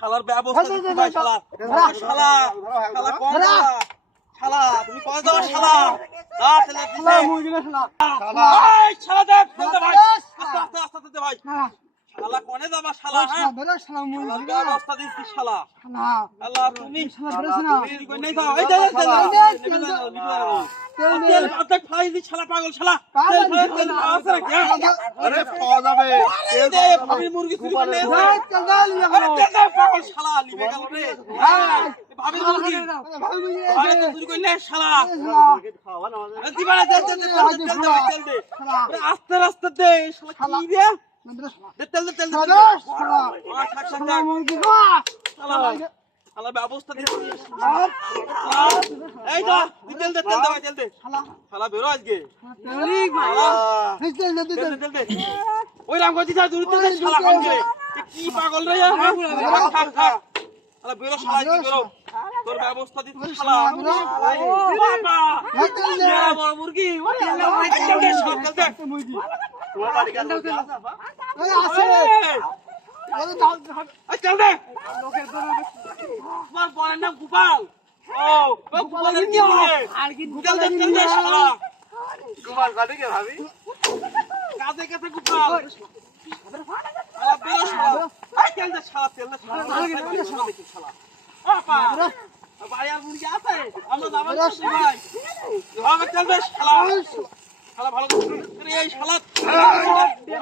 শালার ব্যবস্থা ভাই শালা শালা শালা কোন শালা তুমি কোন দাও শালা শালা শালা দে ভাই আস্তে আস্তে আস্তে দে ভাই শালা কোনে যাবা শালা হ্যাঁ ব্যবস্থা দিচ্ছিস শালা শালা তুমি কই নাই দাও এই তেল অর্ধেক ফাই দি শালা পাগল শালা তেল আছে কি আরে পাওয়া যাবে তেল দে ভাবি মুরগি চুরি করে নিয়ে তেল পাগল শালা লিবে গেল রে ভাবি মুরগি ভাই তো চুরি করলে শালা খাওয়া না দিবানা তেল দে আস্তে আস্তে দে শালা কি রে তেল শালা ব্যবস্থা দিচ্ছি এই তো তেল দে শালা বেরো আজকে ওই রাম গজি যা দূর থেকে শালা কম করে কি পাগল রে শালা বেরো শালা আজকে বেরো তোর ব্যবস্থা দিচ্ছি শালা বাবা বড় মুরগি তেল দে মুরগি তোমার বাড়ি কাছে আছে চল দে তোমার বড় নাম গোপাল ও গোপালের কি বলে তেল দে শালা গোপাল কাটে কে ভাবি কাজে কাছে গোপাল শালা বেরো শালা তেল দে শালা দেখি শালা আপা ভাই আর মুরগি আছে আমরা দাবার করছি ভাই হবে তেল দে শালা শালা ভালো করে এই শালা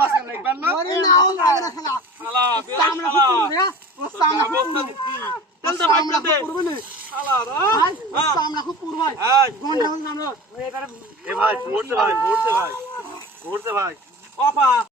বাস করে একবার না আরে না ও লাগে না শালা শালা সামনে পুরো ও সামনে পুরো তেল দে ভাই তেল দে শালা রে হ্যাঁ সামনে খুব পুরো ভাই ঘন্টা ঘন্টা সামনে এ ভাই ঘুরতে ভাই ও আপা